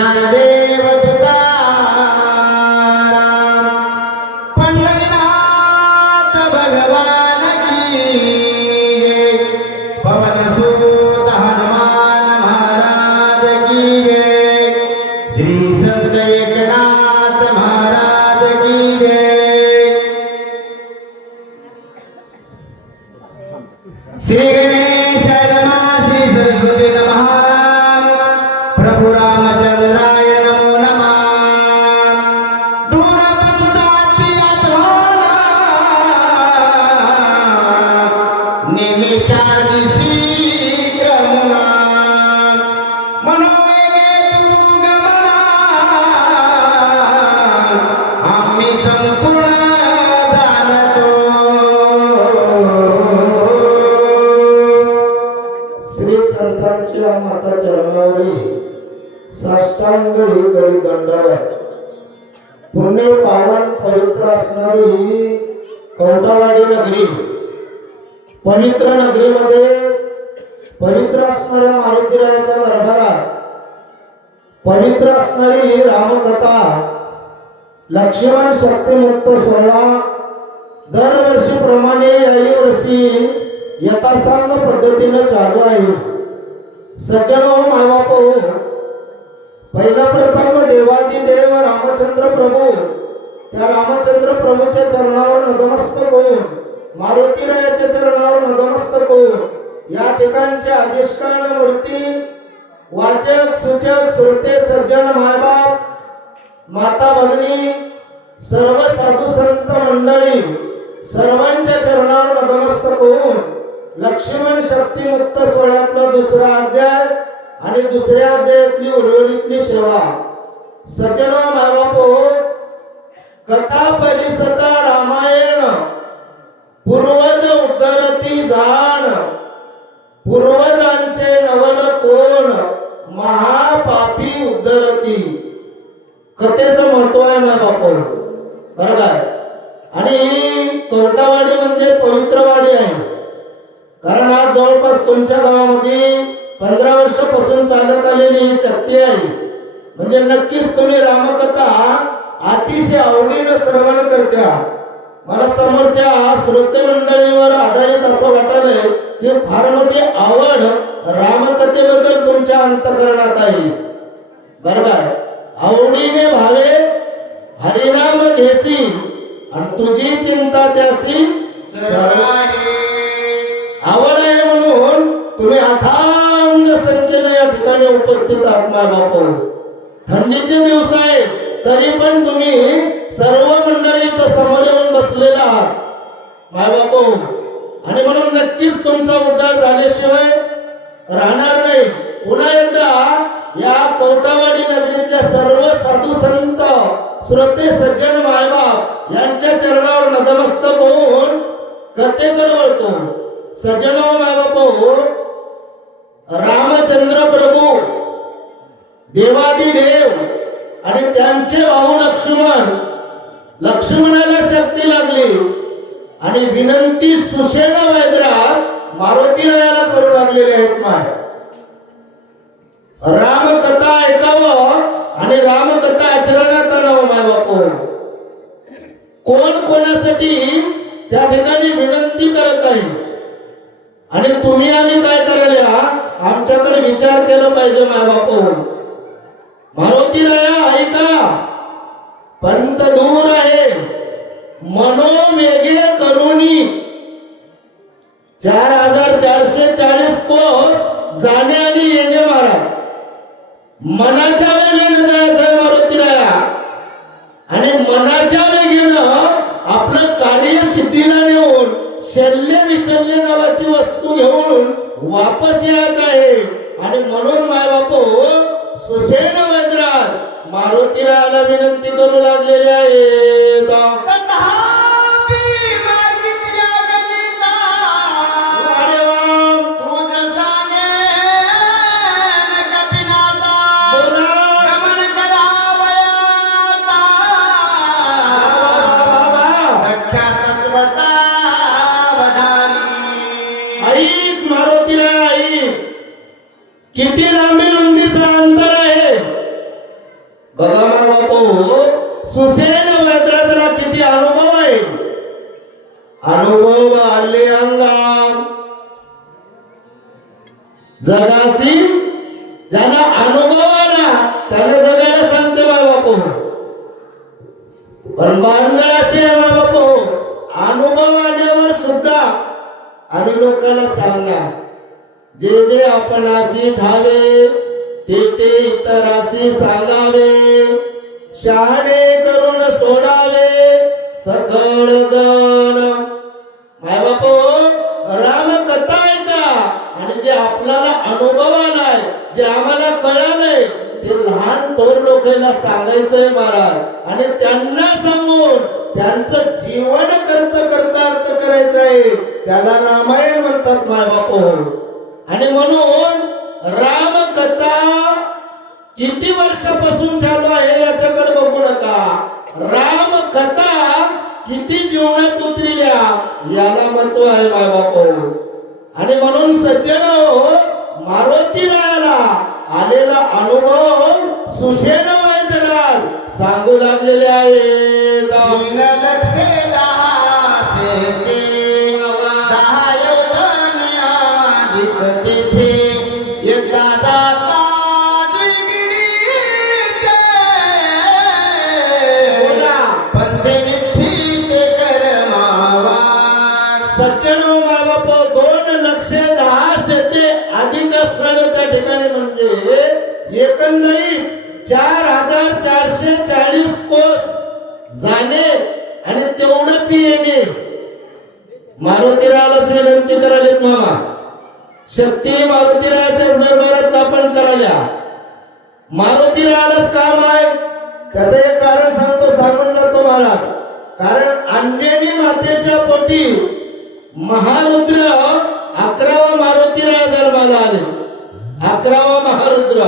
ज्ञानदेव तुकाराम पंढरीनाथ भगवान की जय पवन सुत हनुमान महाराज की जय श्री संत एकनाथ महाराज की जय श्री गणेश नमः श्री सरस्वती नमः प्रभु रामचंद्राय नमो नमः दूरपंथाती आत्माना निमिषादि शीघ्रमुना मनोवेगे तू गमना आम्ही संपूर्ण जाणतो श्री संतांच्या माता चरणावरी साष्टांग ही करी दंडवत पुण्य पावन पवित्र असणारी कौटावाडी नगरी पवित्र नगरीमध्ये पवित्र असणाऱ्या मारुतीरायाच्या दरबारात पवित्र असणारी रामकथा लक्ष्मण शक्तिमुक्त सोहळा दरवर्षीप्रमाणे याही वर्षी यथासांग पद्धतीने चालू आहे। सज्जनो मायबाप हो, पहिला प्रथम देवादिदेव रामचंद्र प्रभू त्या रामचंद्र प्रभूच्या चरणावर नतमस्तक होऊन मारुतीरायाच्या चरणावर नतमस्तक होऊन या ठिकाणचे अधिष्ठान मूर्ती वाचक सूचक श्रोते सज्जन मायबाप माता भगिनी सर्व साधू संत मंडळी सर्वांच्या चरणावर नतमस्तक होऊन लक्ष्मण शक्तिमुक्त सोहळ्यातला दुसरा अध्याय आणि दुसऱ्या अध्यायातली उर्वरितली सेवा। सज्जनो मायबाप हो, कथा परिसता रामायण पूर्वज उद्धरती जाण पूर्वजांचे नवल कोण महापापी उद्धरती। कथेचं महत्व आहे मायबाप हो, बरं काय। आणि कौटावाडी म्हणजे पवित्र वाडी आहे, कारण आज जवळपास तुमच्या गावामध्ये 15 वर्षापासून चालत आलेली ही शक्ती आहे। म्हणजे नक्कीच तुम्ही रामकथा अतिशय आवडीने श्रवण करत्या। मला समोरच्या श्रोते मंडळीवर आधारित असं वाटलंय की फार मोठी आवड रामकथेबद्दल तुमच्या अंतःकरणात आहे, बरोबर। आवडीने भावे हरिनाम घेसी आणि तुझी चिंता त्यासी आवड आहे म्हणून तुम्ही अथांग संख्येने या ठिकाणी उपस्थित आहात मायबाप। थंडीचे दिवस आहेत तरी पण तुम्ही सर्व मंडळी इथं समोर येऊन बसलेला आहात मायबाप, आणि म्हणून नक्कीच तुमचा उद्धार झाल्याशिवाय राहणार नाही। पुन्हा एकदा या कौटावाडी नगरीतल्या सर्व साधू संत श्रोते सज्जन मायबाप यांच्या चरणावर नतमस्तक होऊन कथेकडे वळतो। सज्जनो मायबाप हो, रामचंद्र प्रभू देवादिदेव आणि त्यांचे भाऊ लक्ष्मणाला शक्ती लागली आणि विनंती सुषेण वैद्यराज मारुतीरायाला करू लागलेले आहेत। माय रामकथा ऐकावं आणि रामकथा आचरणात आणावं मायबाप। कोण कोणासाठी त्या ठिकाणी विनंती करत आहे आणि तुम्ही आम्ही काय करायला आमच्याकडे विचार केला पाहिजे मायबाप। मारुतीराया ऐका, पंत दूर आहे मनोवेगे करुणी 4440 कोस जाणे आणि येणे मारा। मनाच्या वेगेने जायचं मारुतीराया आणि मनाच्या वेगेनं आपलं कार्य सिद्धीला नेऊन शल्य विशल्य नावाची वस्तू घेऊन वापस यायचं आहे। आणि म्हणून मायबाप सुषेण वैद्यराज मारुतीरायाला विनंती करू लागलेले आहेत। किती लांबी रुंदीचं अंतर आहे बघा ना बापू, सुसेन वैद्यराजाला किती अनुभव आहे. अनुभव आले अंगाम जगाशी ज्याला अनुभव आला त्याला जगायला सांगते बापू. पण बांधळ असे आहे बापू, अनुभव आल्यावर सुद्धा आम्ही लोकांना सांगणार जे जे आपण अशी ठावे ते ते इतराशी सांगावे, शहाणे करून सोडावे सकळ जण. माय बापू, राम कथा ऐका आणि जे आपल्याला अनुभव आलाय, जे आम्हाला कळालंय ते लहान थोर लोकांना सांगायचंय महाराज. आणि त्यांना सांगून त्यांचं जीवन करता अर्थ करायचंय. त्याला रामायण म्हणतात माय बापू. आणि म्हणून राम कथा किती वर्षापासून चालू आहे याच्याकडे बघू नका. राम कथा किती जीवनात उतरल्या याला महत्व आहे माय बापू. आणि म्हणून सज्जनो, मारुती रायाला आलेला अनुभव सुसेन वैद्यराज सांगू लागलेले आहेत. तीन लक्षे दहा शेते, दहा योजन अधिक तिथे, एकदा दाता द्विगिणीचे, पंथे नित्ती ते कर्मावान. सज्जनो माय बाप, 2,10,000 अधिक असणारे त्या ठिकाणी म्हणजे एकंदरीत 4,440 कोस जाणे आणि तेवढंच येणे. मारुतीरायालाच विनंती करायलेत मामा. शक्ती मारुतीरायाच्या दरबारात आपण करायला. मारुतीरायालाच काम आहे. त्याचं एक कारण सांगतो, सांगून जातो महाराज. कारण अंजनी मातेच्या पोटी महारुद्र 11वा मारुतीराया जन्माला आले. 11वा महारुद्र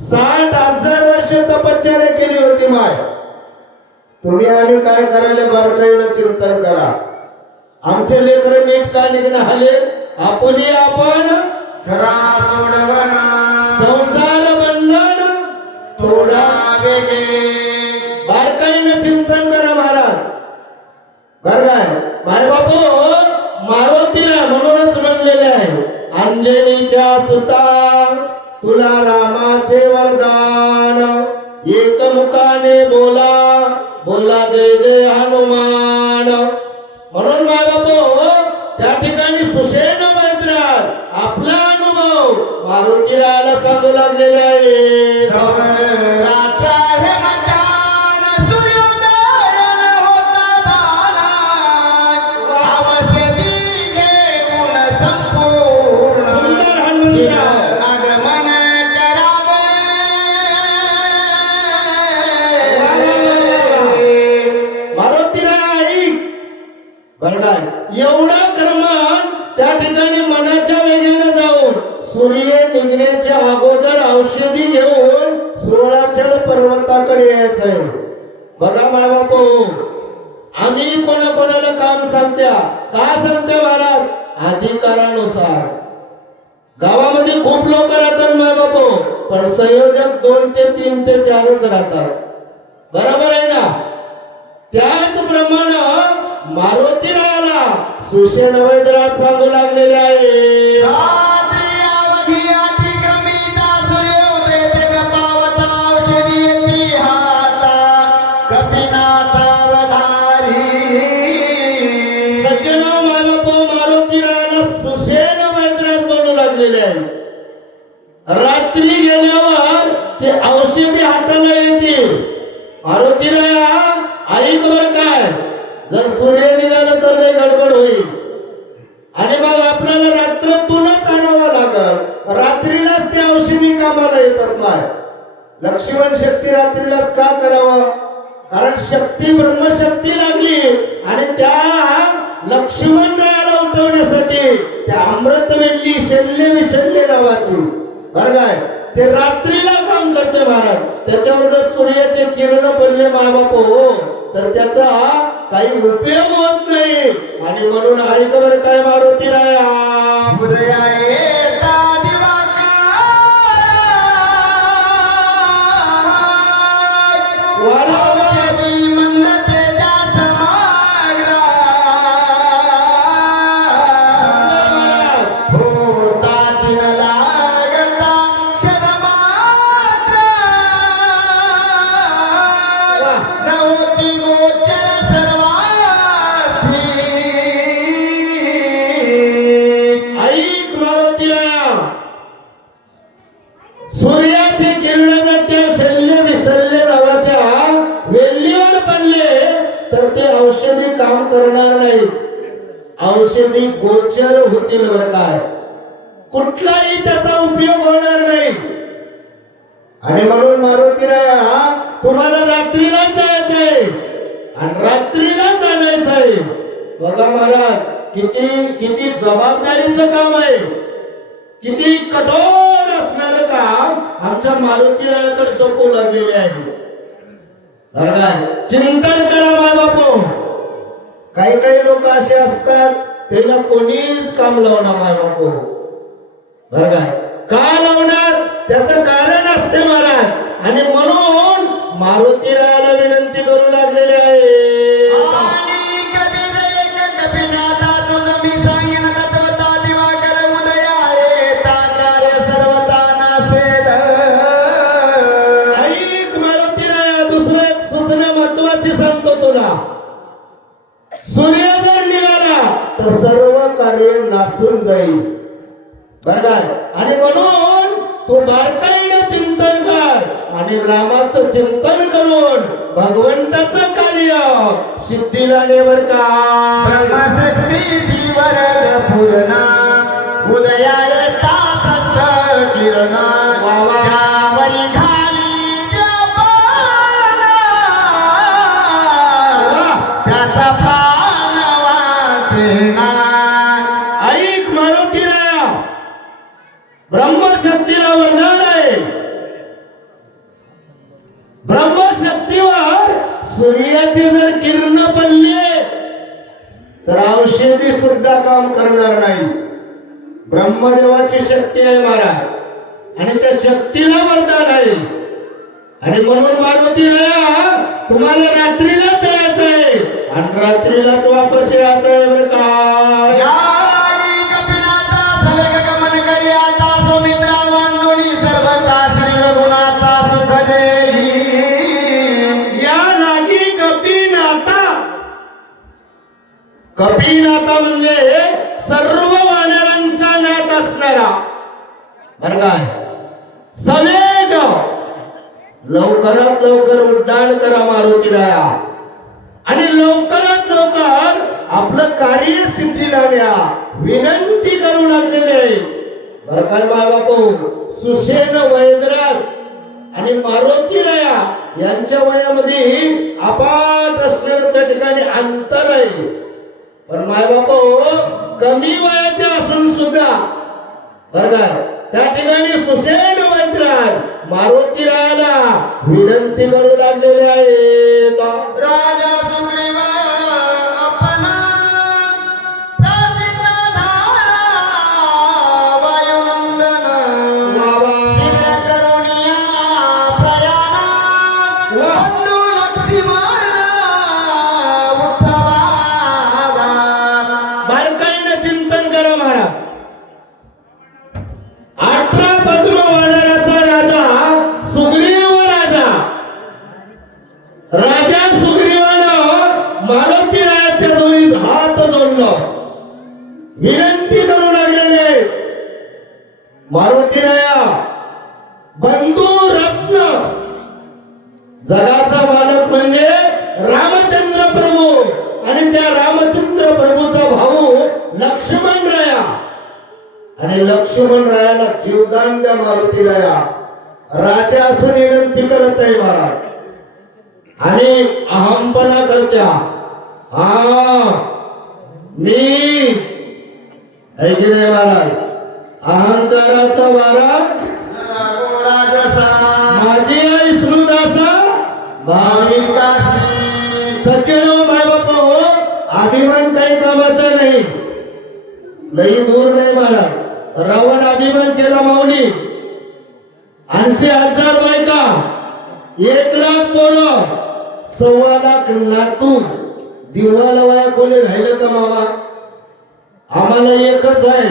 60,000 वर्ष तपश्चर्या केली होती माय. तुम्ही आम्ही काय करायला बारकाईनं चिंतन करा. आमचे लेकर नीट का निघणं आले, आपण खरा सोडवना संसार बंधन थोडा वेगे. बारकाईनं चिंतन करा महाराज. बर काय माय बापू, मारुतीला म्हणूनच म्हणलेले आहे, अंजनीच्या सुता तुला रामाचे वरदान, एकमुखाने बोला बोला जय जय हनुमान. म्हणून माय बापू, त्या ठिकाणी सुसेन वैद्यराज आपला अनुभव मारुतीरायाला सांगू लागलेले आहे. रात्र हे मध्यान सूर्योदयन होता झाला, आवश्यदी घेऊन संपूर्ण सुंदर हनुमान आगमन करावे. मारुतीराय बरं काय एवढा क्रमान त्या ठिकाणी मनाच्या वेगेने जाऊन सूर्य निघण्याच्या अगोदर औषधी घेऊन 16 पर्वताकडे यायचंय. बघा माय बापू, आम्ही कोणाकोणाला काम सांगत्या का सांगते महाराज, अधिकारानुसार. गावामध्ये खूप लोक राहतात माय बापू, पण संयोजक 2 ते 3 ते 4च राहतात. बरोबर आहे ना. त्याचप्रमाणे मारुतीरायाला सुसेन वैद्यराज सांगू लागलेले आहे. रात्री अवघी अतिक्रमिता सूर्योदय तेन पावता, औषधी येती हाता कपिनाथ अवधारी. सज्जनो माय बापू, मारुतीरायाला सुसेन वैद्यराज बनू लागलेले आहे. रात्री गेल्यावर ते औषधी हाताला येतील. मारुतीराया ऐक बर काय, जर सूर्य निघाला तर लय गडबड होईल आणि मग आपल्याला रात्रीतूनच आणावं लागल. रात्रीलाच ते औषधी कामाला येतात. माय लक्ष्मण शक्ती रात्रीलाच का करावं, कारण शक्ती ब्रह्मशक्ती लागली आणि त्या लक्ष्मण रायाला उठवण्यासाठी त्या अमृतवेल्ली शल्य विशल्य नावाची बरं काय ते रात्रीला काम करते महाराज. त्याच्यावर जर सूर्याचे किरण पडले मायबाप हो तर त्याचा काही उपयोग होत नाही. आणि म्हणून ऐकवर काय मारुतीराया उदया येता दिवाकर ते औषधी काम करणार नाही, औषधी गोचर होतील बरं काय, कुठलाही त्याचा उपयोग होणार नाही. आणि म्हणून मारुतीराया तुम्हाला रात्रीला जायचंय आणि रात्रीला जाण्याचंय. बघा महाराज, किती किती जबाबदारीचं काम आहे, किती कठोर असणारं काम आमच्या मारुतीरायाकडे सोपवू लागलेले आहे. बरं काय, चिंतन करा माय बापू. काही काही लोक असे असतात त्यांना कोणीच काम लावणार माय बापू. बरं काय, का लावणार त्याचं कारण असते महाराज. आणि म्हणून मारुतीरायाला विनंती करू लागलेले आहे. आणि कबीर एक कपिनाथा तुझं मी सांगेन तत्वता दिवाकर उदया येता कार्य सर्वता नासेल. ऐक मारुतीराया, दुसरं एक सूचना महत्वाची सांगतो तुला. सूर्य जर निघाला तर सर्व कार्य नासून जाईल. बरं काय, आणि म्हणून तू बारकाईने चिंतन कर आणि रामाचं चिंतन करून भगवंताचं कार्य सिद्धीला ने बर का. ब्रह्मशक्ती वरद पूर्णा उदया येता सत्य किरण त्यावरी घाली जपान त्याचा प्राण वाचेना. ऐक मारुतीराया, ब्रह्मशक्तीला वरदान आहे. ब्रह्मशक्तीवर सूर्याचे जर किरण पडले तर औषधी सुद्धा काम करणार नाही. ब्रह्मदेवाची शक्ती आहे महाराज आणि त्या शक्तीला वरदान आहे. आणि म्हणून मारुतीराया तुम्हाला रात्रीला जायचंय आणि रात्रीलाच वापस यायचंय बरं का. या लागी कपिनाथा सलग गमन करी आता सुमित्रा वांजुनी सर्वता श्री रघुनाथा सुख देई. या लागी कपिनाथा. कपिनाथा म्हणजे सर्व वानरांचा नाथ असणारा. बरं काय, सवेग लवकरात लवकर उड्डाण करा मारुतीराया आणि लवकरात लवकर आपलं कार्य सिद्धीला न्या विनंती करू लागलेले. बरं काय बाबा, सुषेण वैद्यराज आणि मारुतीराया यांच्या वयामध्ये अपाट असणारं त्या ठिकाणी अंतर आहे. पण माय बापा कमी वयाचे असून सुद्धा बरं काय त्या ठिकाणी सुषेण वैद्यराज मारुतीरायाला विनंती करू लागलेले आहेत. राजा सुग्रीव अपना प्रतिज्ञाधारा वायुनंदन शीघ्र करुणिया प्रयाणा बंधू लक्ष्मण उद्धवा. बारकाईने चिंतन करा महाराज. 18 पद्म वानराचा राजा सुग्रीव राजा सुग्रीवानं मारुतीरायाच्या जोडीत हात जोडलं, विनंती करू लागलेले. मारुतीराया बंधू रत्न, जगाचा मालक म्हणजे रामचंद्र प्रभू आणि त्या रामचंद्र प्रभूचा भाऊ लक्ष्मण राया. आणि लक्ष्मण रायाला जीवदान द्या मारुतीराया. राजा असून विनंती करत आहे महाराज आणि अहमपणा करत्या. मी ऐकी नाही महाराज, अहंकाराचा वारा राजसा माझी आई सुनुदासा भाविकासी. सचिन माय बापा हो, अभिमान काही कामाचा नाही. लई दूर नाही महाराज. रावण अभिमान केला माऊली. 80,000 बायका, 1,00,000 पोरं, 1,25,000 नातू. दिवाला वया कोणी राहिलं का मामा? आम्हाला एकच आहे,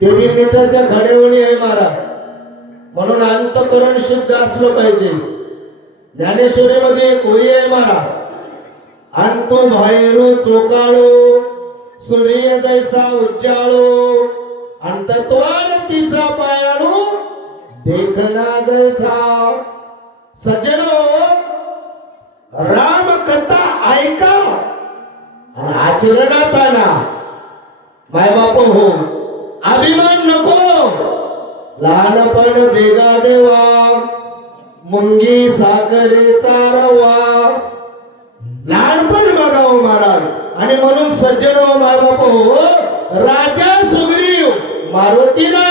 ते बी मिठाच्या खड्यावणी आहे महाराज. म्हणून अंतःकरण शुद्ध असलं पाहिजे. ज्ञानेश्वरीमध्ये एक ओळी आहे महाराज, अंतु बाहेरू चोकाळू सूर्य जैसा उज्जाळू अंतत्वान तिचा पायाळू देखना जैसा. सज्जनो, राम कथा ऐका. आचरणात आणा. मायबाप हो, अभिमान नको. लहानपण देगा देवा, मुंगी साखरेचा रवा. लहानपण बघावं महाराज. आणि म्हणून सज्जन हो मायबाप हो, राजा सुग्रीव मारुतीला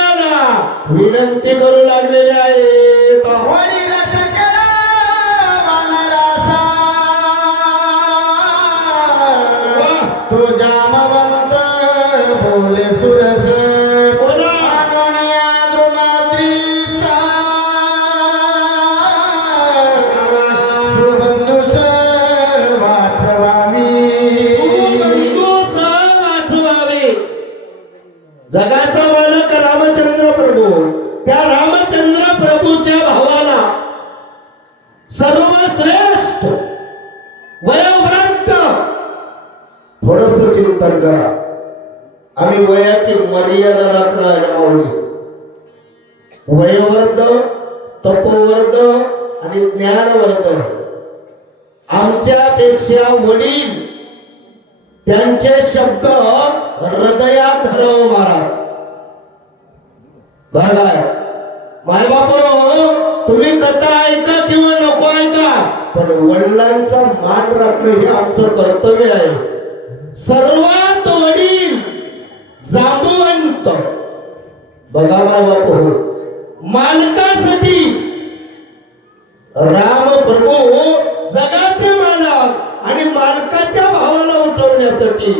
विनंती करू लागलेले आहेत. वडील सकळ वानरासा, तो जामवंत बोले सुरस. अनुनिया द्रुमात्रीचा, सुबंधुस वाचवावी. जगाचा मालक रामचंद्र प्रभू, त्या रामचंद्र प्रभूच्या भावाला सर्वश्रेष्ठ वयोवृद्ध. थोडस चिंतन करा. आम्ही वयाची मर्यादा राखणार माऊली. वयोवृद्ध, तपोवृद्ध आणि ज्ञानवृद्ध. आमच्यापेक्षा वडील, त्यांचे शब्द हृदयात धराव महाराज. बघा मायबाप, तुम्ही कथा ऐका किंवा नको ऐका, पण वडिलांचा मान राखणं हे आमचं कर्तव्य आहे. सर्वात वडील जांबवंत. बघा मायबाप हो, मालकासाठी राम प्रभू जगाचे मालक आणि मालकाच्या भावाला उठवण्यासाठी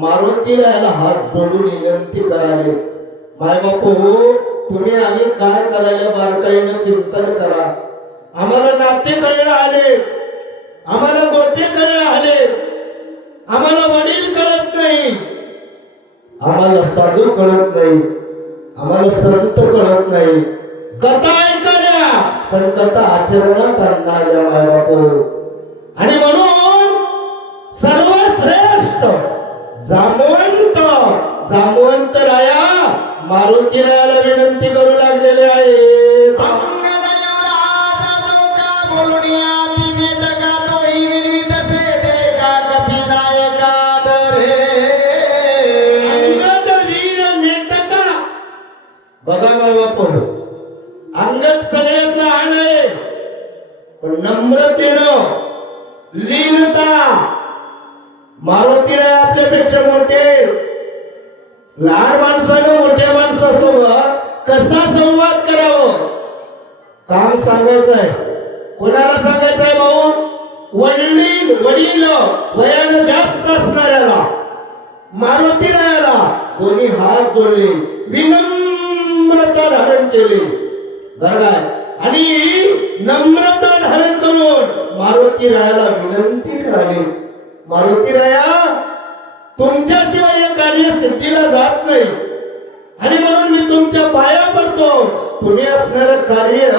मारुतीला याला हात जोडून विनंती कराले. मायबाप हो, तुम्ही आम्ही काय करायला बारकाईनं चिंतन करा. आम्हाला नाते कळलं आले, आम्हाला गोते कळलं आले, आम्हाला वडील कळत नाही, आम्हाला साधू कळत नाही, आम्हाला संत कळत नाही. कथा ऐकल्या पण कथा आचरणात आणणाऱ्या मायबाप. आणि म्हणून सर्वश्रेष्ठ जामवंत जामवंत राया मारुती रायाला विनंती करू लागलेले आहेत. अंगद युवराज धोका बोलुनिया, तिने टका तोही विनवित से देगा कपिनायका दरे. अंगद वीर नेटका. बघा बाप, अंगद सगळ्यात लहान आहे, पण नम्रतेनं लीनता. मारुती राय आपल्यापेक्षा मोठे. लहान माणसानं मोठ्या माणसासोबत कसा संवाद करावं काम सांगायचं आहे. कोणाला सांगायचं आहे भाऊ? वडील वयानं जास्त असणाऱ्याला, मारुती रायाला दोन्ही हात जोडले, विनम्रता धारण केली. बरं, आणि नम्रता धारण करून मारुती रायाला विनंती करावी. मारुती राया, तुमच्याशिवाय हे कार्य सिद्धीला जात नाही, आणि म्हणून मी तुमच्या पाया पडतो. तुम्ही असणारं कार्य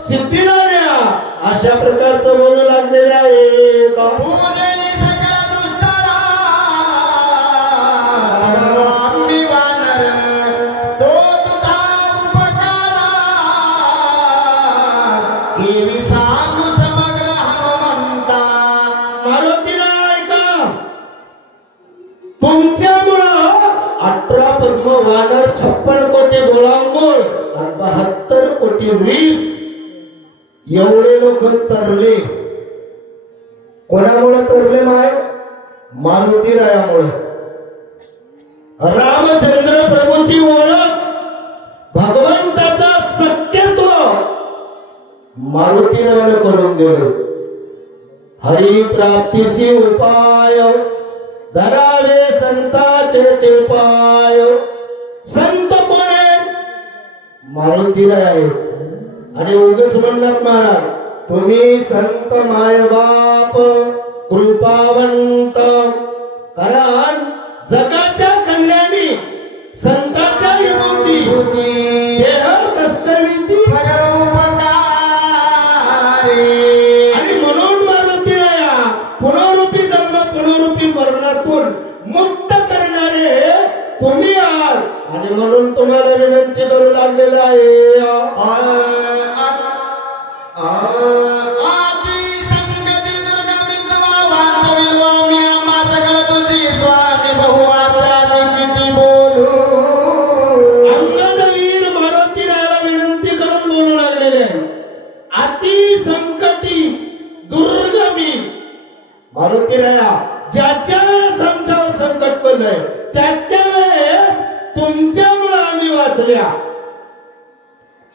सिद्धीला न्या. अशा प्रकारचं बोलू लागलेले आहे. पूजनी सकळ दुष्टाला, आम्ही वानर तो तुझा उपकारा. केवी सांगू समग्र हनुमंता. मारुतीला ऐका, तुमच्यामुळं 18 पद्म वानर, 56 कोटी गोळांगोळ आणि 72 कोटी वीस एवढे लोक तरले. कोणामुळे तरले माय? मारुती रायामुळे. रामचंद्र प्रभूची ओळख, भगवंताचा सत्यत्व मारुती रायाने करून दिलं. हरी प्राप्तीशी उपाय धरावे संताचे ते पाय. संत कोण आहेत? मारुती राय आहे. आणि उगच म्हणणार महाराज, तुम्ही संत माय बाप कृपावंत. कारण जगाच्या कल्याणी संताच्या विभूती, देह कष्टविधी सगळ उपकारे. आणि म्हणून मारुती राया पुनरुपी जन्म पुनरुपी मरणातून मुक्त करणारे तुम्ही आहात. आणि म्हणून तुम्हाला विनंती करू लागलेलं आहे. आदी संकटी दुर्गमित वाचविलो मी, आम्हा सगळ तुझी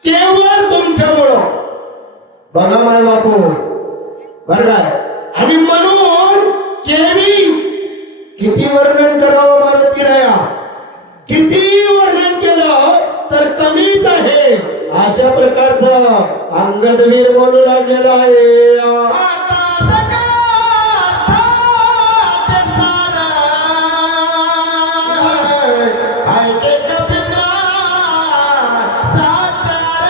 केवळ तुमच्यामुळं. बघा माय बापू, बर काय. आणि म्हणून केवी किती वर्णन करावं मारुती राया, किती वर्णन केलं तर कमीच आहे. अशा प्रकारचं अंगदवीर बोलू लागलेलं आहे. आता सकाळ ऐके कपित्रा साचार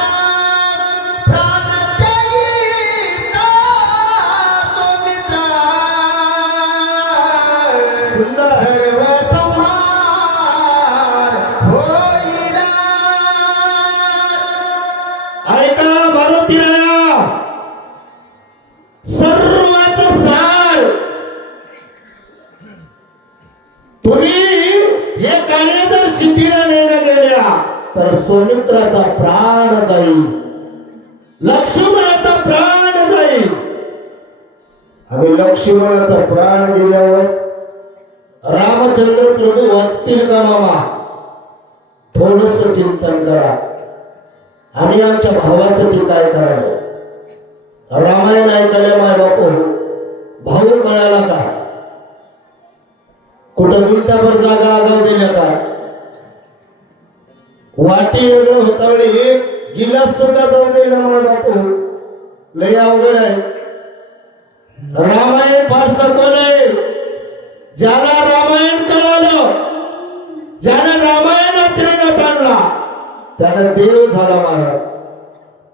प्राण त्यागी तो मित्र सुंदर. सर्व संहार होईना. ऐका मारुती राया, सर्वाचं सार तुम्ही हे गाणे जर शिथिला नेण्या गेल्या तर सौमित्राचा प्राण जाईल, लक्ष्मणाचा प्राण जाईल. आम्ही लक्ष्मणाचा प्राण गेल्यावर रामचंद्र प्रभू वाचतील का मामा? थोडस चिंतन करा. आम्ही आमच्या भावासाठी काय करावं? रामायण ऐकायला माय बापू, भाऊ कळाला का? कुठं मिनिटाभर जागा आगाव दिल्या का? वाटी वेगळं होतावळी गिलास सुद्धा जाऊ दे ना माय बापू, लय अवघड आहे. रामायण फार सखोल आहे. ज्याला रामायण कळालं, ज्यानं रामायण आचरणात आणला, त्यानं देव झाला महाराज.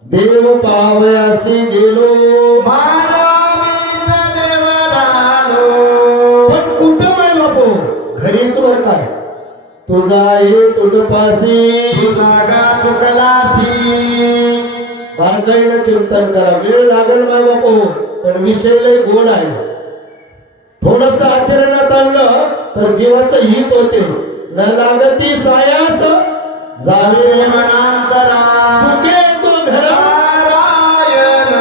देव पावयासी गेलो, मानवीत देव झालो. पण कुठं माय बापू? घरीच वर काय तुझा आहे तुझ पासी. जागा चुकलासी. बारकाईनं चिंतन करा. वेळ लागेल माय बापू, पण विषय लय गोड आहे. थोडस आचरणात आणलं तर जीवाचं हित होते. न लागती सायास झाले मनांतरा सुखे तो घर. नारायण.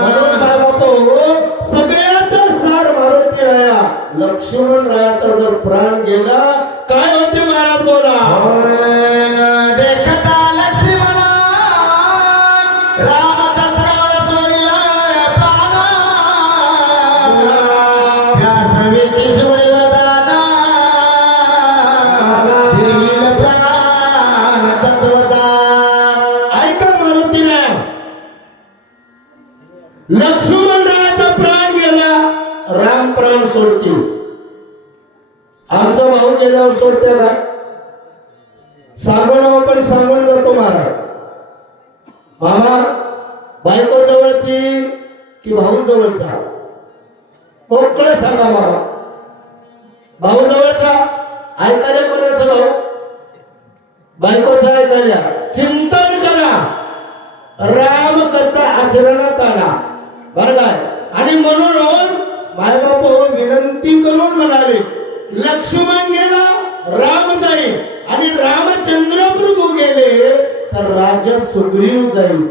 म्हणून काय बापू, सगळ्याचा सार मारुती राया. लक्ष्मण रायाचा जर प्राण गेला काय होते महाराज बोला? होयन देखता लक्ष्मणा राम तत्काळ जोडिला प्राण. त्या सविती सूर्यदाना देईल प्राण तत्वदान. ऐका मारुती राया, लक्ष्मण रायाचा प्राण गेला, राम प्राण सोडतील. आमचा भाऊ गेल्यावर सोडते का? सांगून पण सांगून जातो महाराज. मामा बायको जवळची की भाऊ जवळचा? मोकळं सांगा मामा. भाऊ जवळचा ऐकायला कोणाचं भाऊ? बायकोचं ऐकायला. चिंतन करा, राम कथा आचरणात आणा. बरं काय. आणि म्हणून माय बापू विनंती करून म्हणाले, लक्ष्मण गेला राम जाईल, आणि रामचंद्र प्रभू गेले तर राजा सुग्रीव जाईल.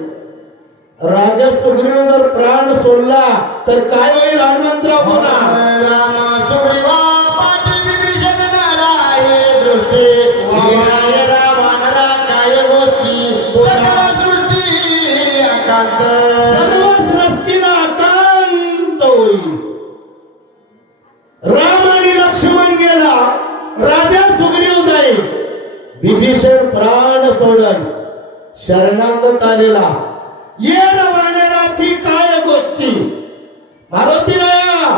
राजा सुग्रीव जर प्राण सोडला तर काय होईल? हनुमंतराव बोला. राम सुग्रीवा पाठी विभीषण नाराये दृष्टी. वीराय रावणरा काय गोष्टी. सकळ सृष्टी अकांत. सर्व सृष्टीला अकांत होईल. राम आणि लक्ष्मण गेला, राजा सुग्रीव जाईल. विभीषण प्राण सोडल, शरणागत आलेला. ये वानराची काय गोष्टी. मारुती राया,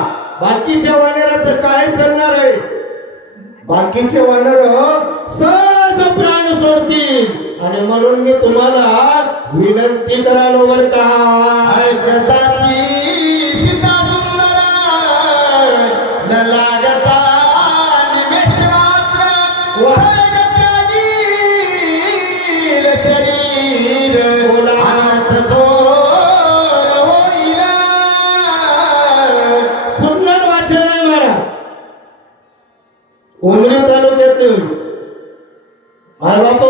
बाकीच्या वानराचं काय चालणार आहे? बाकीचे वानर सहज प्राण सोडतील. आणि म्हणून मी तुम्हाला विनंती करालो बर का, ऐकताची सीता सुंदर न लागता निमेष मात्र. जगत्यागील शरीर अनंत थोर होईल. सुंदर वाचन आहे महाराज. उमरी तालुक्यातले माय बापू,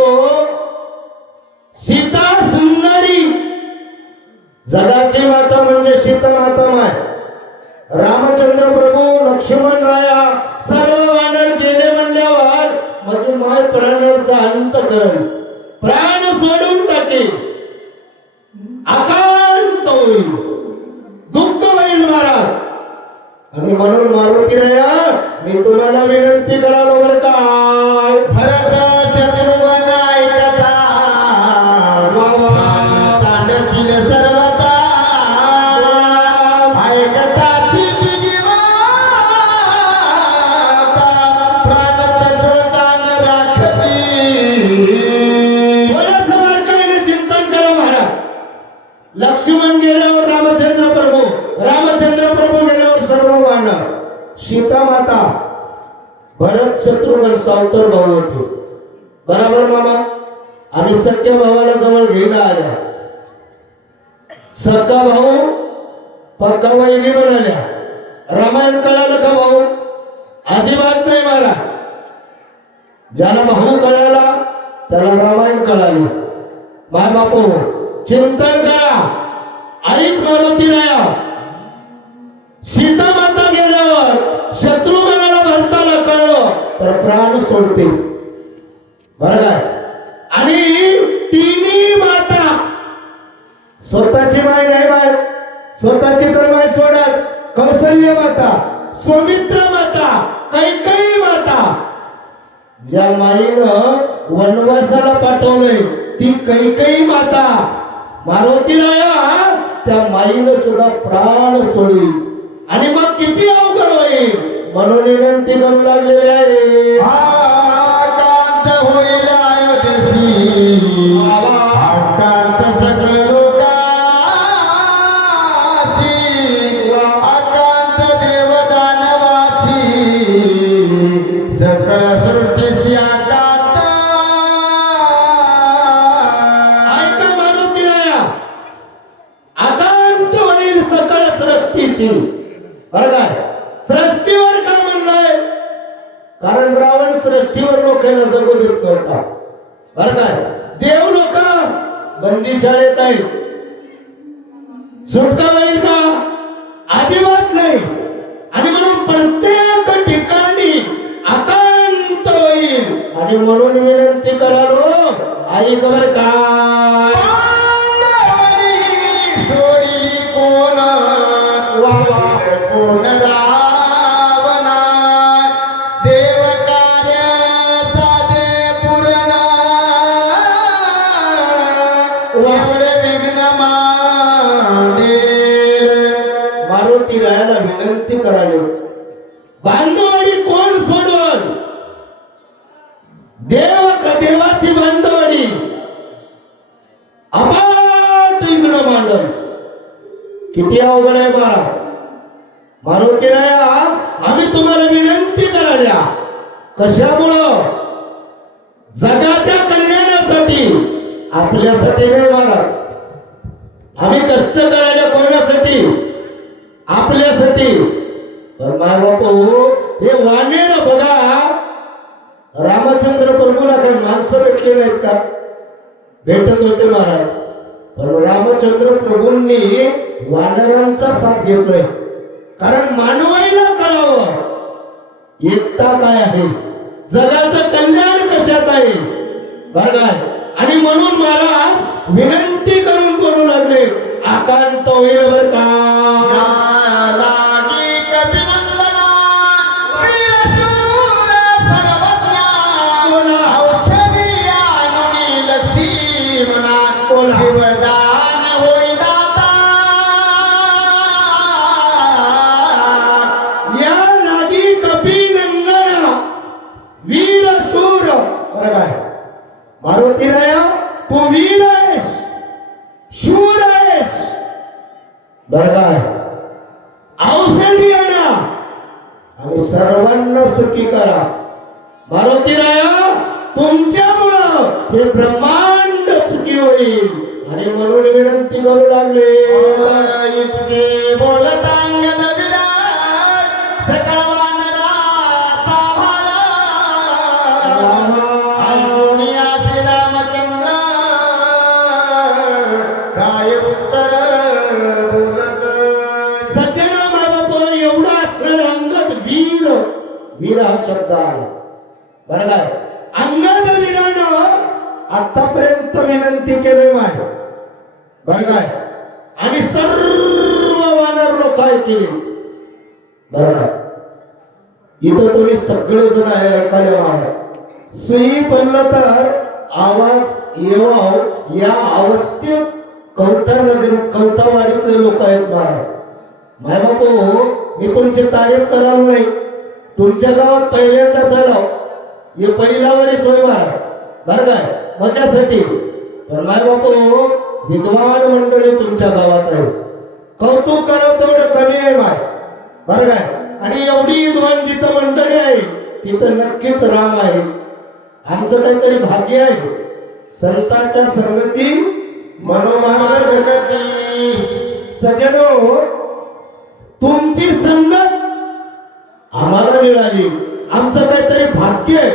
सीता सुंदरी, जगाची माता म्हणजे सीता माता माय. रामचंद्र प्रभू, लक्ष्मण राया, सर्व वानर गेले म्हणल्यावर माझे माय प्राणाचा अंत करण, प्राण सोडून टाके. आकांत होईल, दुःख होईल महाराज. आणि म्हणून मारुतीराया मी तुम्हाला विनंती करालो बरं काय, भरत शत्रुघ्न ऐकता सांडतील सर्वता ऐकता ती दिली वाता प्राण तत्वतान राखती. थोड्याशा बारकाईने चिंतन करा महाराज. लक्ष्मण गेल्यावर रामचंद्र प्रभू, रामचंद्र प्रभू गेल्यावर सर्व वानर, सीता माता, भरत शत्रुघ्न सावतर भाऊ होते. बरोबर मामा. आणि सख्या भावाला जवळ घेऊन आल्या. सख्खा भाऊ पक्का वैरी म्हणाल्या. रामायण कळालं का भाऊ? अजिबात नाही महाराज. ज्याला भाऊ कळाला त्याला रामायण कळाली. माय बापू चिंतन करा. ऐक मारुतीराया, सीता माता गेल्यावर शत्रुघ्नाला भरताला कळलं तर प्राण सोडते बरं काय. आणि तिन्ही माता, स्वतःची माय नाही माय, स्वतःची तर माय सोडत, कौसल्य माता, सौमित्र माता, कैकेयी माता, ज्या माईनं वनवासाला पाठवलंय ती कैकेयी माता मारुतीराया त्या माईनं सुद्धा प्राण सोडली. आणि मग किती अवघड होईल म्हणून विनंती करू लागलेली आहे. आकांत होईल अयोध्येसी आकांत सकल लोकाची आकांत देवदानवाची सकल सृष्टीची आकांत. ऐका मारुतीराया, आकांत होईल सकळ सृष्टीशी. बरं काय, सृष्टीवर का म्हणलंय? कारण रावण सृष्टीवर लोकांना जगू देत नव्हता. बरं काय, देव लोक बंदिशाळेत आहेत. सुटका होईल का? अजिबात नाही. आणि म्हणून प्रत्येक ठिकाणी आकांत होईल. आणि म्हणून विनंती करालो ऐक बरं काय, सोडली कोण कोण रावणा देव कार्य साधे पूर्ण एवढे विघ्न मानेल. मारुतीरायाला विनंती करावी, बांधवडी कोण सोडवल? देव का देवाची बांधवडी अपाट विघ्न मांडल. किती अवघड आहे बाळा. मारुतीराया आम्ही तुम्हाला विनंती करायला, कशामुळं? जगाच्या कल्याणासाठी, आपल्यासाठी नाही महाराज. आम्ही कष्ट करायला कोणासाठी? आपल्यासाठी. तर माय बापू हे वानेर बघा, रामचंद्र प्रभूला काही माणसं भेटले नाहीत का? भेटत होते महाराज. पण रामचंद्र प्रभूंनी वानरांचा साथ घेतोय. कारण मानवाईला कळावं एकता काय आहे, जगाचं कल्याण कशात आहे. बरं काय. आणि म्हणून महाराज विनंती करून बोलू लागले, आकांत होईल बरं का. लागी कपिनंदना वीरशूर सर्वज्ञ औषधी आणुनी लक्ष्मणा जीवदान होई दाता. या लागी कपिनंदना वीरशूर. बरं काय, मारुतीराया तू वीर आहेस, शूर आहेस. बरं काय, औषधी आणा आणि सर्वांना सुखी करा. मारुतीराया तुमच्यामुळं हे ब्रह्मांड सुखी होईल. आणि म्हणून विनंती करू लागले, इतके बोलतांगद विराट सकळ वानराचा भाला ऐकूनी आधी रामचंद्र काय उत्तर बोलत. सज्जना माबाप एवढा असणार अंगद वीर. वीर हा शब्द आहे. बरं काय, अंगद वीरानं आतापर्यंत विनंती केली माय. बरं काय, आणि सर्व वानर लोक काय केले बरं काय. इथं तुम्ही सगळे जण आहे ऐकायला मला सुई पडलं तर आवाज येवाव या अवस्थेत कवठावाडीतले लोक आहेत महाराज. माय बापू, मी तुमची तारीफ कराल नाही, तुमच्या गावात पहिल्यांदा झालं हे पहिला वरी सोय महाराज बरं काय मजासाठी. पण माय बापू, विद्वान मंडळी तुमच्या गावात आहे, कौतुक करावं तेवढं कमी आहे माय बरं काय. आणि एवढी विद्वान जिथं मंडळी आहे तिथं नक्कीच राम आहे. आमचं काहीतरी भाग्य आहे, संतांच्या संगती मनोमार्ग जगती. सजनो, तुमची संगत आम्हाला मिळाली, आमचं काहीतरी भाग्य आहे.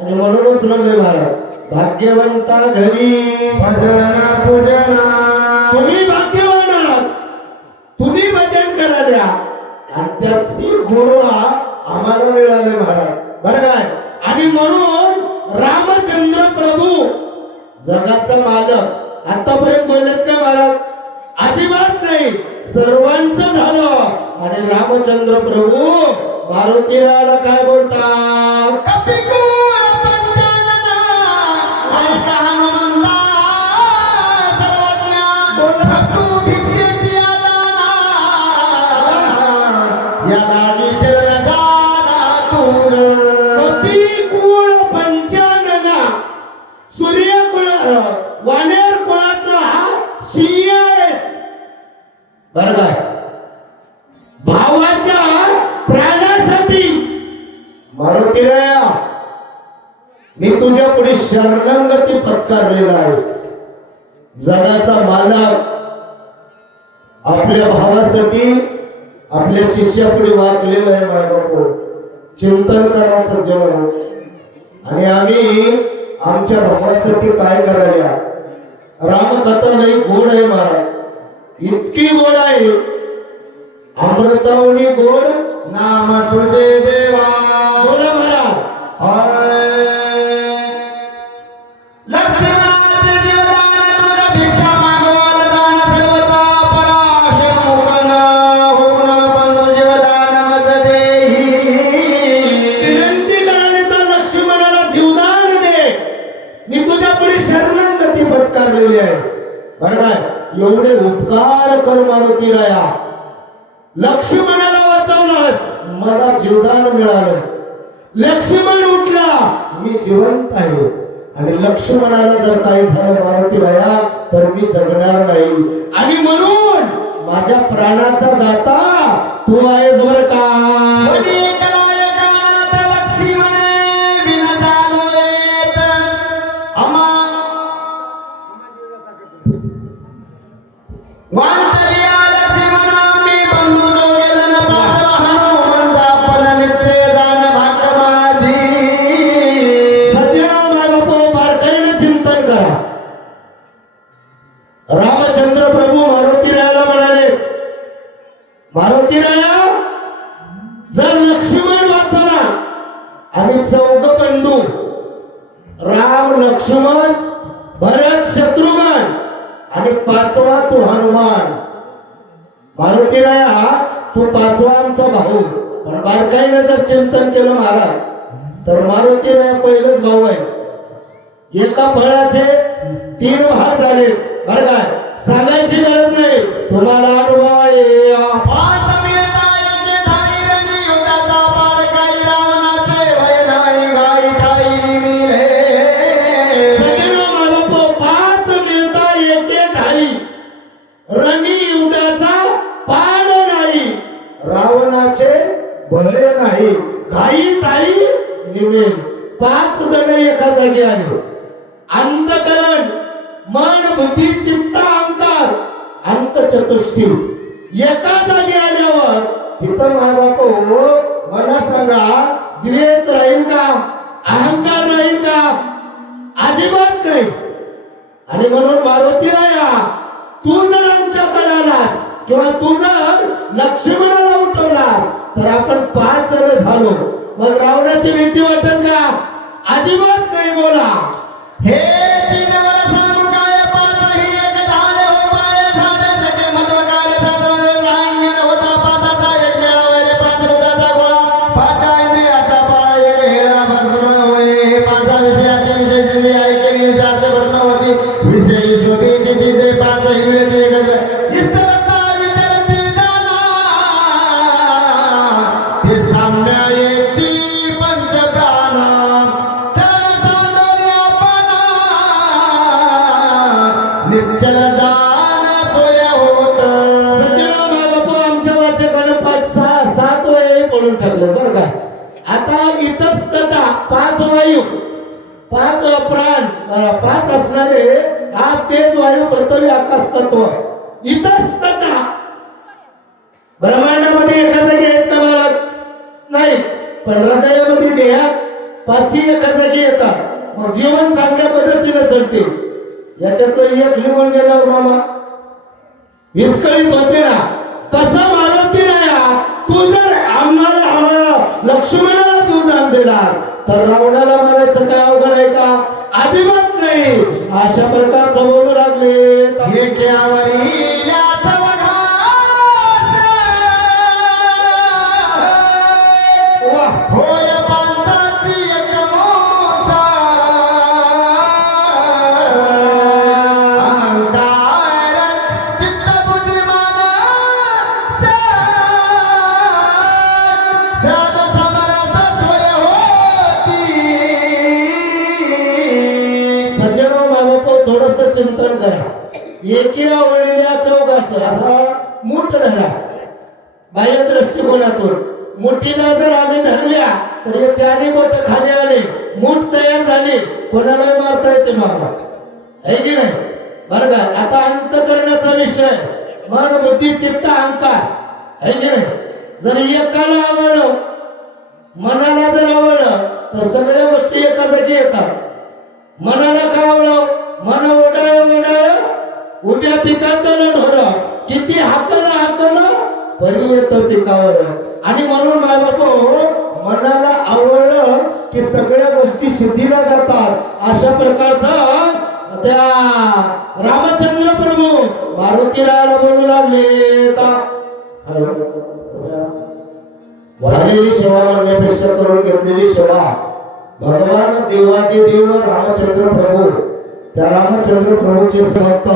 आणि म्हणूनच म्हणले महाराज, भाग्यवंता घरी भजन पूजन. तुम्ही भाग्यवान आहात, तुम्ही भजन करायला आणि त्याची गोडवा आम्हाला मिळाले महाराज बरं काय. आणि म्हणून रामचंद्र प्रभू जगाचा मालक आतापर्यंत बोललेत का महाराज? अजिबात नाही, सर्वांचं झालं. आणि रामचंद्र प्रभू मारुतीला काय बोलतात? कपिकुळ पंचानना ऐका हनुमंता सर्वज्ञ भक्तू भिक्षेची आदाना या लागी चरण दाना तुझ. कपिकुळ पंचानना सूर्यकुळ वानेर कुळाचा सिंह आहेस बरं काय. भावाच्या प्राणासाठी मारुतीराया मी तुझ्या पुढे शरणागती पत्करलेला आहे. जगाचा मालक आपल्या भावासाठी आपल्या शिष्यापुढे वाकलेला आहे. माझ्या बापू, चिंतन करा सज्जन. आणि आम्ही आमच्या भावासाठी काय करायला. रामकथा लई गोड आहे महाराज, इतकी गोड आहे अमृतावनी गोड नाम तुझे देवा. बोला महाराज. लक्ष्मणाचे जीवदान तुझ भिक्षा मागवाल दान सर्वता पराशर मुकन होऊन बंधू जीवदान मज देही. विनंती करायला लक्ष्मणाला जीवदान दे, मी तुझ्या पुढे शरणागती पत्करलेली आहे बरं काय. एवढे उपकार कर मारुतीराया, लक्ष्मणाला वाचवलास, मला जीवदान मिळालं. लक्ष्मण उठला, मी जिवंत आहे. आणि लक्ष्मणाला जर काही झालं मारुतीराया तर मी जगणार नाही. आणि म्हणून माझ्या प्राणाचा दाता तू आहेस बरं का. कोणी कलाय गाण्यात लक्ष्मणे बिन झालो येत. अमा वांचलिया लक्ष्मणा मी बंधू जोगे जन पाठवा हनुमंत आपण नित्य दान भाग माझी. सज्जना बाळगो, बारकाईने चिंतन करा. रामचंद्र प्रभू मारुतीरायाला म्हणाले, मारुतीराया जर लक्ष्मण वाचला, आम्ही चौघ बंधू राम लक्ष्मण भरत शत्रुघ्न आणि पाचवा तू हनुमान. मारुतीराया तू पाचवा आमचा भाऊ. पण बारकाईने जर चिंतन केलं महाराज तर मारुतीराया पहिलेच भाऊ आहे. एका फळाचे 3 भाग झाले बरं काय, सांगायची गरज नाही, तुम्हाला अनुभव आहे. पाच मिळता येते ठाई रणी युद्धाचा पाड काही रावणाचे भय नाही घाई ठाई निमिले. सगळं मालपो 5 मिळता एके ठाई रणी युद्धाचा पाड नाही, रावणाचे भय नाही घाई ठाई निमेल. 5 जण एका जागी आले. अंतकरण मन बुद्धी चित्त अहंकार अंतचतुष्टी एका जागी आल्यावर तिथं महाबापो मला सांगा, द्वेष राहील का, अहंकार राहील का? अजिबात नाही. आणि म्हणून मारुतीराया तू जर आमच्याकडे आलास किंवा तू जर लक्ष्मणाला उठवलास तर आपण 5 जण झालो. मग रावणाची भीती वाटेल का? अजिबात नाही. बोला. हे तीन मला सांगू काय पाच ही एक झाले हो मध्ये विषयी शोभेची तिथे पाचही मिळते एकत्र इष्टदत्ता विचरती जाना ते साम्य येती पंचप्राणा चरण सांडोनी आपणा निश्चल जाण सोय होत बाबा आमच्या वाचकानं 5-6-7 वेळी बोलून टाकलं बरं का. आता इतस्तता 5 वायू 5 प्राण 5 असणारे आप तेज वायू पृथ्वी आकाश तत्व इतस्तता ब्रह्मांडामध्ये एका जागी आहेत का मला नाही, पण हृदयामध्ये देहात 5ही एका जागी येतात. मग जीवन चांगल्या पद्धतीने चलते. याच्यातलं एक निवड गेल्यावर मामा विस्कळीत होते ना. तसं मारुती नाही, तू जर आम्हाला लक्ष्मणाला तू दान दिलास तर रावणाला मारायचं काय अवघड आहे का? अजिबात नाही. अशा प्रकारचं बोलू लागले. होय पांचाची एक मोसा अहंकार चित्त बुद्धिमान साध समरथ स्वय होती. सज्जनो बाबा थोडस चिंतन करा. एका वळीला चौघास असा मूठ धरा. बाह्य दृष्टिकोनातून मुठीला जर आम्ही धरल्या तर हे 4ही बोट खाली आले, मूठ तयार झाली. कोणाला मारता येते मामा आहे की नाही बरं का. आता अंतकरणाचा विषय मन बुद्धी चित्त अहंकार आहे की नाही. जर एकाला आवडलं मनाला जर आवडलं तर सगळ्या गोष्टी एका जागी येतात. मनाला काय आवडलं? मन ओढाय उभ्या पिकात न ढोर किती हाकलं परी येतं पिकावर. आणि म्हणून बाबा मनाला आवडलं की सगळ्या गोष्टी सिद्धीला जातात. अशा प्रकारचा त्या रामचंद्र प्रभू मारुतीराला बोलू लागले. झालेली सेवा म्हणण्यापेक्षा करून घेतलेली सेवा भगवान देवादिदेव रामचंद्र प्रभू त्या रामचंद्र प्रभूचे भक्त